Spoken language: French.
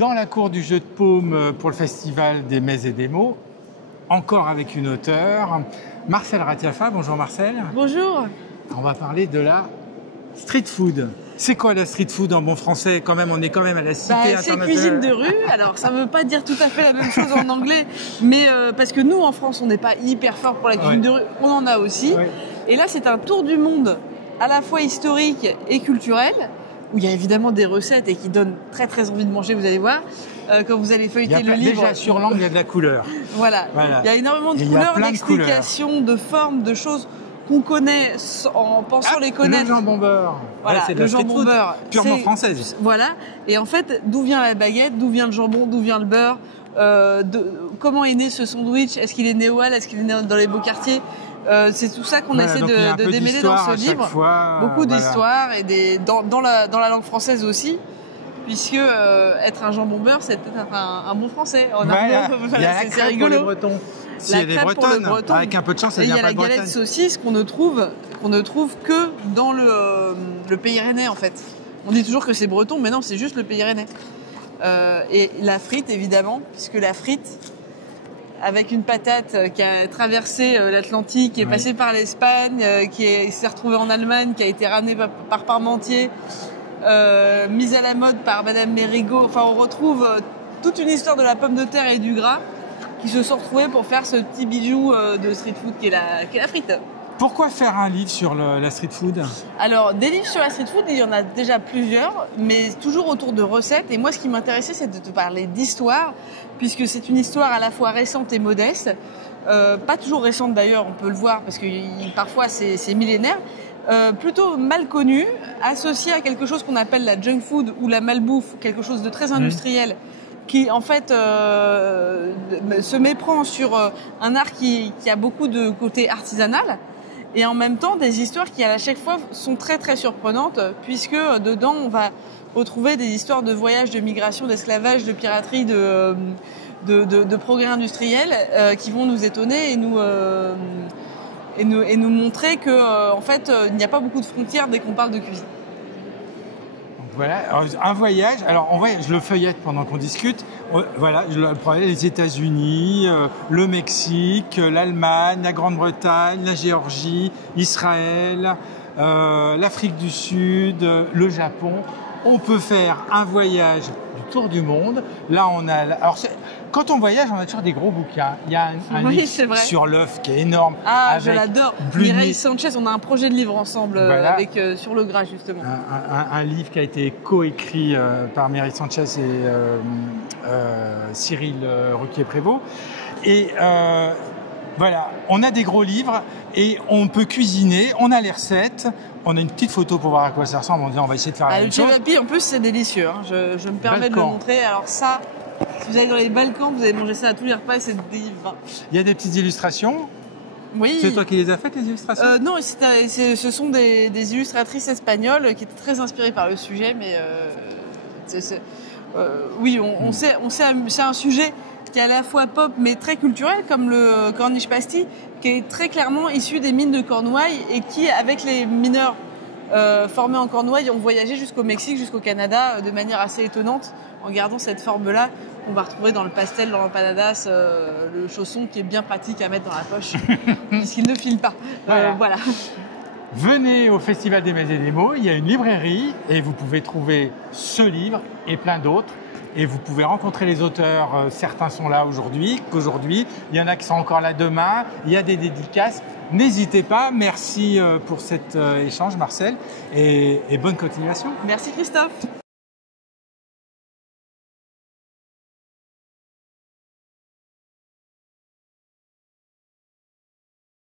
dans la cour du jeu de paume pour le festival des Mets et des mots, encore avec une auteure, Marcelle Ratiafa. Bonjour Marcelle. Bonjour. On va parler de la street food. C'est quoi la street food en bon français? Quand même, on est quand même à la cité internationale. C'est cuisine de rue. Alors, ça ne veut pas dire tout à fait la même chose en anglais, mais parce que nous, en France, on n'est pas hyper fort pour la cuisine de rue. On en a aussi. Ouais. Et là, c'est un tour du monde à la fois historique et culturel, où il y a évidemment des recettes et qui donnent très très envie de manger, vous allez voir, quand vous allez feuilleter le livre. Déjà sur l'angle, il y a de la couleur. Voilà. Il y a énormément de couleurs, d'explications, de formes, de choses qu'on connaît en pensant les connaître. Le jambon beurre. Voilà, c'est le jambon beurre. Purement française. Voilà. Et en fait, d'où vient la baguette, d'où vient le jambon, d'où vient le beurre, comment est né ce sandwich, est-ce qu'il est né au Halles, est-ce qu'il est né dans les beaux quartiers, c'est tout ça qu'on essaie de démêler dans ce livre. Beaucoup d'histoires et dans la langue française aussi. Puisque être un jambon beurre, c'est peut-être un bon français. C'est rigolo. Pour les Bretons. Si elle est bretonne, avec un peu de chance, elle vient pas de Bretagne. Il y a la galette saucisse qu'on ne trouve que dans le pays rennais en fait. On dit toujours que c'est breton, mais non, c'est juste le pays rennais. Et la frite évidemment, puisque la frite, avec une patate qui a traversé l'Atlantique, qui est passée par l'Espagne, qui s'est retrouvée en Allemagne, qui a été ramenée par Parmentier, mise à la mode par Madame Mérigot. Enfin, on retrouve toute une histoire de la pomme de terre et du gras qui se sont retrouvés pour faire ce petit bijou de street food qui est la frite. Pourquoi faire un livre sur la street food? Alors, des livres sur la street food, il y en a déjà plusieurs, mais toujours autour de recettes. Et moi, ce qui m'intéressait, c'est de te parler d'histoire, puisque c'est une histoire à la fois récente et modeste. Pas toujours récente d'ailleurs, on peut le voir, parce que parfois c'est millénaire. Plutôt mal connue, associée à quelque chose qu'on appelle la junk food ou la malbouffe, quelque chose de très industriel, qui en fait se méprend sur un art qui a beaucoup de côté artisanal, et en même temps des histoires qui à chaque fois sont très très surprenantes, puisque dedans on va retrouver des histoires de voyages, de migration, d'esclavage, de piraterie, de progrès industriels qui vont nous étonner et nous montrer que en fait il n'y a pas beaucoup de frontières dès qu'on parle de cuisine. Voilà, un voyage. Alors, je le feuillette pendant qu'on discute. Voilà, je le prenais les États-Unis, le Mexique, l'Allemagne, la Grande-Bretagne, la Géorgie, Israël, l'Afrique du Sud, le Japon. On peut faire un voyage du tour du monde. Là, on a. Alors, quand on voyage, on a toujours des gros bouquins. Il y a un livre sur l'œuf qui est énorme. Ah, je l'adore. Mireille Sanchez, on a un projet de livre ensemble avec sur le gras, justement. Un livre qui a été coécrit par Mireille Sanchez et Cyril Ruquier-Prévost. Et voilà, on a des gros livres et on peut cuisiner. On a les recettes. On a une petite photo pour voir à quoi ça ressemble. On va essayer de faire la même chose. Le cevapi, en plus, c'est délicieux. Hein. Je me permets de le montrer. Alors ça, si vous allez dans les Balkans, vous allez manger ça à tous les repas et c'est divin. Il y a des petites illustrations. Oui. C'est toi qui les as faites, les illustrations? Non, ce sont des illustratrices espagnoles qui étaient très inspirées par le sujet. Mais oui, c'est un sujet qui est à la fois pop mais très culturel, comme le corniche pasty, qui est très clairement issu des mines de Cornouailles et qui, avec les mineurs formés en Cornouailles, ont voyagé jusqu'au Mexique, jusqu'au Canada, de manière assez étonnante, en gardant cette forme-là qu'on va retrouver dans le pastel, dans l'empanadas, le chausson qui est bien pratique à mettre dans la poche, puisqu'il ne file pas. Voilà. Venez au Festival des Mets et des mots, il y a une librairie et vous pouvez trouver ce livre et plein d'autres. Et vous pouvez rencontrer les auteurs, certains sont là aujourd'hui, il y en a qui sont encore là demain, il y a des dédicaces. N'hésitez pas, merci pour cet échange Marcel et bonne continuation. Merci Christophe.